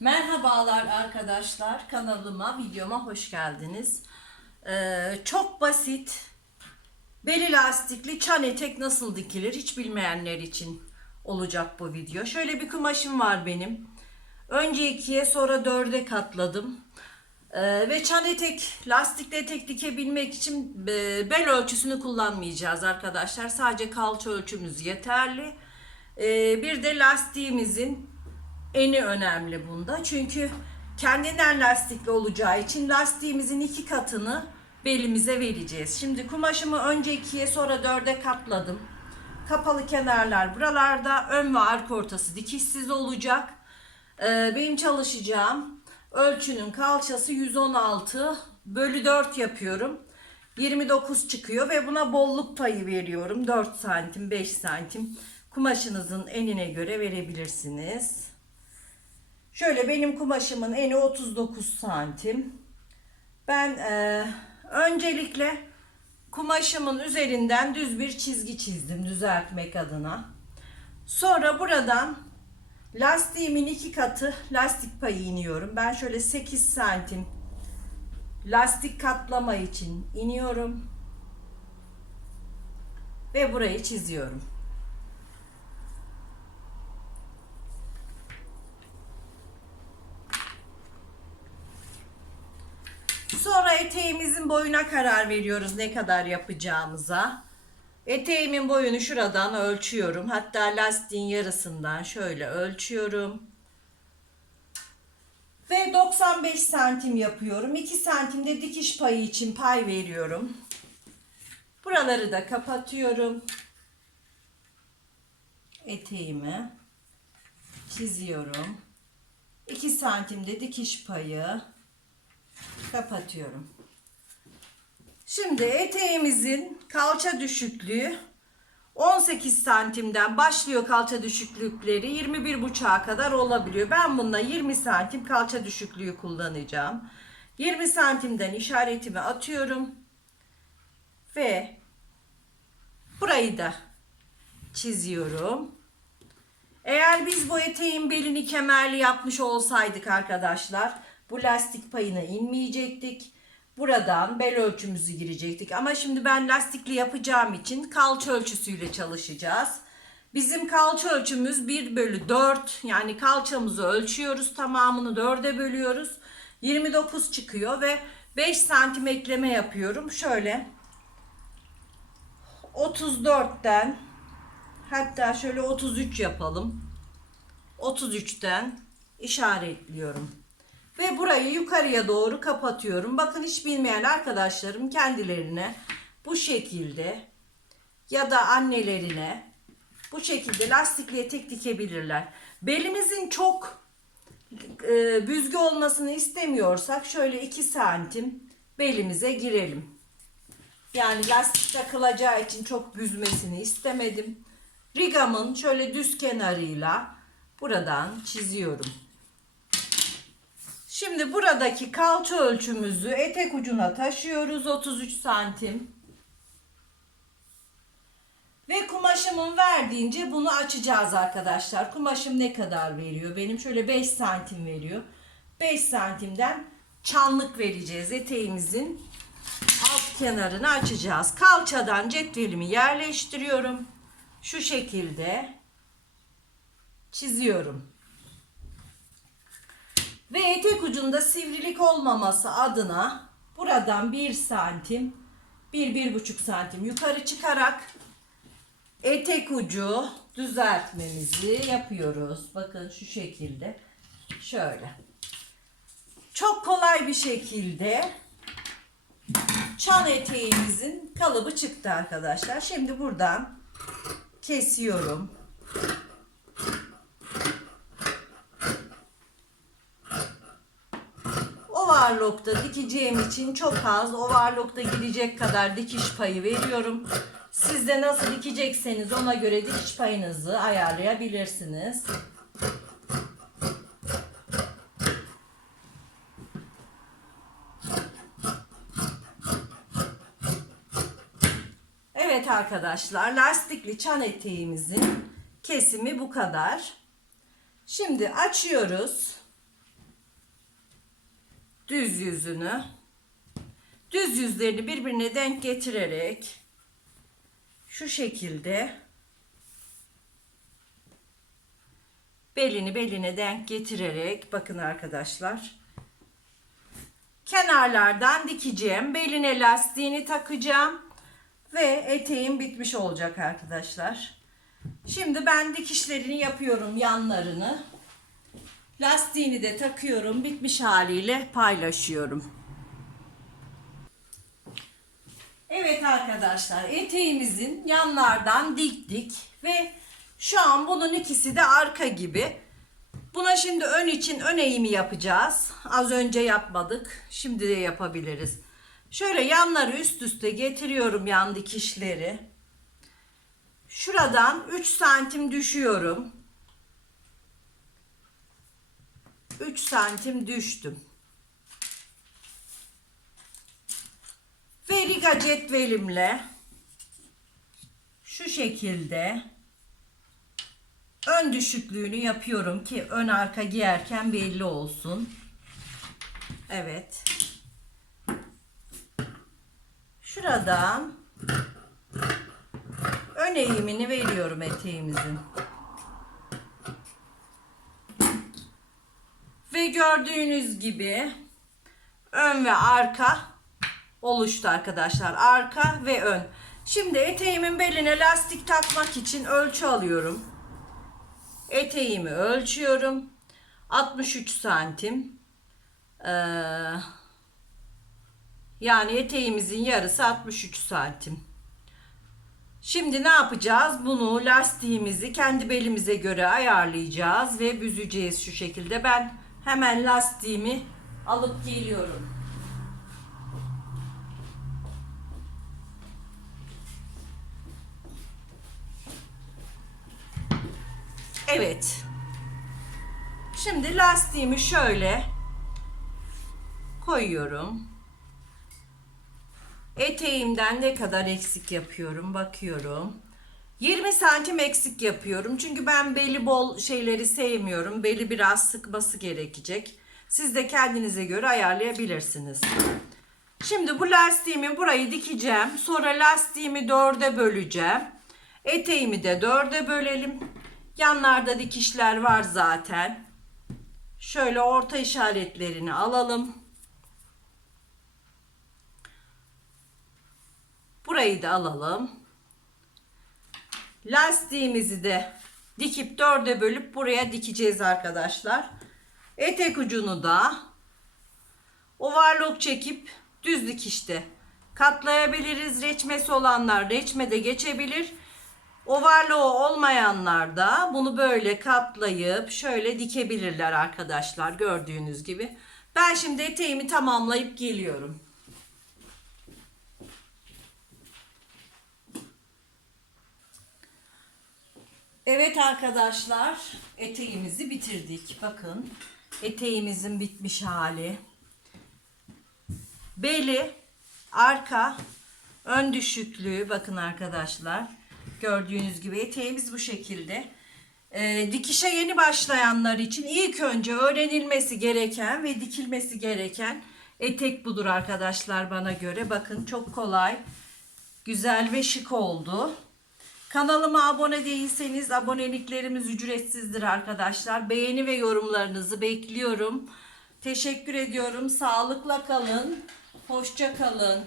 Merhabalar arkadaşlar kanalıma videoma hoş geldiniz. Ee, çok basit beli lastikli çan etek nasıl dikilir hiç bilmeyenler için olacak bu video. Şöyle bir kumaşım var benim. Önce ikiye sonra dörde katladım. Ee, ve çan etek lastikli etek dikebilmek için e, bel ölçüsünü kullanmayacağız arkadaşlar. Sadece kalça ölçümüz yeterli. Ee, bir de lastiğimizin eni önemli bunda. Çünkü kendinden lastikli olacağı için lastiğimizin iki katını belimize vereceğiz. Şimdi kumaşımı önce ikiye sonra dörde katladım. Kapalı kenarlar buralarda ön ve arka ortası dikişsiz olacak. Ee, benim çalışacağım ölçünün kalçası 116 bölü 4 yapıyorum. 29 çıkıyor ve buna bolluk payı veriyorum. 4 santim 5 santim kumaşınızın enine göre verebilirsiniz. Şöyle benim kumaşımın eni 39 santim. Ben e, öncelikle kumaşımın üzerinden düz bir çizgi çizdim düzeltmek adına. Sonra buradan lastiğimin iki katı lastik payı iniyorum. Ben şöyle 8 santim lastik katlama için iniyorum. Ve burayı çiziyorum. Sonra boyuna karar veriyoruz ne kadar yapacağımıza. Eteğimin boyunu şuradan ölçüyorum. Hatta lastiğin yarısından şöyle ölçüyorum. Ve 95 santim yapıyorum. 2 santimde dikiş payı için pay veriyorum. Buraları da kapatıyorum. Eteğimi çiziyorum. 2 santimde dikiş payı kapatıyorum. Şimdi eteğimizin kalça düşüklüğü 18 santimden başlıyor kalça düşüklükleri 21 buçuğa kadar olabiliyor. Ben bunda 20 santim kalça düşüklüğü kullanacağım. 20 santimden işaretimi atıyorum. Ve burayı da çiziyorum. Eğer biz bu eteğin belini kemerli yapmış olsaydık arkadaşlar bu lastik payına inmeyecektik. Buradan bel ölçümüzü girecektik. Ama şimdi ben lastikli yapacağım için kalça ölçüsüyle çalışacağız. Bizim kalça ölçümüz 1 bölü 4. Yani kalçamızı ölçüyoruz. Tamamını 4'e bölüyoruz. 29 çıkıyor ve 5 santim ekleme yapıyorum. Şöyle 34'ten hatta şöyle 33 yapalım. 33'ten işaretliyorum. Ve burayı yukarıya doğru kapatıyorum. Bakın hiç bilmeyen arkadaşlarım kendilerine bu şekilde ya da annelerine bu şekilde lastikli etek dikebilirler. Belimizin çok e, büzgü olmasını istemiyorsak şöyle 2 santim belimize girelim. Yani lastik takılacağı için çok büzmesini istemedim. Rigamın şöyle düz kenarıyla buradan çiziyorum. Şimdi buradaki kalça ölçümüzü etek ucuna taşıyoruz 33 santim. Ve kumaşımın verdiğince bunu açacağız arkadaşlar. Kumaşım ne kadar veriyor? Benim şöyle 5 santim veriyor. 5 santimden çanlık vereceğiz. Eteğimizin alt kenarını açacağız. Kalçadan cetvelimi yerleştiriyorum. Şu şekilde çiziyorum. Ve etek ucunda sivrilik olmaması adına buradan 1 santim 1-1,5 santim yukarı çıkarak etek ucu düzeltmemizi yapıyoruz. Bakın şu şekilde. Şöyle. Çok kolay bir şekilde çan eteğimizin kalıbı çıktı arkadaşlar. Şimdi buradan kesiyorum. Overlock'ta dikeceğim için çok az overlock'ta girecek kadar dikiş payı veriyorum. Siz de nasıl dikecekseniz ona göre dikiş payınızı ayarlayabilirsiniz. Evet arkadaşlar lastikli çan eteğimizin kesimi bu kadar. Şimdi açıyoruz. Düz yüzünü düz yüzlerini birbirine denk getirerek şu şekilde belini beline denk getirerek bakın arkadaşlar kenarlardan dikeceğim beline lastiğini takacağım ve eteğim bitmiş olacak arkadaşlar. Şimdi ben dikişlerini yapıyorum yanlarını lastiğini de takıyorum bitmiş haliyle paylaşıyorum Evet arkadaşlar eteğimizin yanlardan diktik ve şu an bunun ikisi de arka gibi. Buna şimdi ön için ön eğimi yapacağız. Az önce yapmadık. Şimdi de yapabiliriz. Şöyle yanları üst üste getiriyorum yan dikişleri. Şuradan 3 santim düşüyorum. 3 santim düştüm. Ve riga cetvelimle şu şekilde ön düşüklüğünü yapıyorum ki ön arka giyerken belli olsun. Evet. Şuradan ön eğimini veriyorum eteğimizin. Gördüğünüz gibi ön ve arka oluştu arkadaşlar. Arka ve ön. Şimdi eteğimin beline lastik takmak için ölçü alıyorum. Eteğimi ölçüyorum. 63 santim. Ee, yani eteğimizin yarısı 63 santim. Şimdi ne yapacağız? Bunu lastiğimizi kendi belimize göre ayarlayacağız ve büzeceğiz şu şekilde. Ben hemen lastiğimi alıp geliyorum. Evet. Şimdi lastiğimi şöyle koyuyorum. Eteğimden ne kadar eksik yapıyorum bakıyorum. 20 santim eksik yapıyorum. Çünkü ben beli bol şeyleri sevmiyorum. Beli biraz sıkması gerekecek. Siz de kendinize göre ayarlayabilirsiniz. Şimdi bu lastiğimi burayı dikeceğim. Sonra lastiğimi dörde böleceğim. Eteğimi de dörde bölelim. Yanlarda dikişler var zaten. Şöyle orta işaretlerini alalım. Burayı da alalım. Lastiğimizi de dikip dörde bölüp buraya dikeceğiz arkadaşlar. Etek ucunu da overlock çekip düz dikişte katlayabiliriz. Reçmesi olanlar reçmede geçebilir. Overlock olmayanlar da bunu böyle katlayıp şöyle dikebilirler arkadaşlar gördüğünüz gibi. Ben şimdi eteğimi tamamlayıp geliyorum. Evet arkadaşlar eteğimizi bitirdik. Bakın eteğimizin bitmiş hali. Beli, arka, ön düşüklüğü bakın arkadaşlar. Gördüğünüz gibi eteğimiz bu şekilde. Ee, dikişe yeni başlayanlar için ilk önce öğrenilmesi gereken ve dikilmesi gereken etek budur arkadaşlar bana göre. Bakın çok kolay, güzel ve şık oldu. Kanalıma abone değilseniz aboneliklerimiz ücretsizdir arkadaşlar. Beğeni ve yorumlarınızı bekliyorum. Teşekkür ediyorum. Sağlıkla kalın. Hoşça kalın.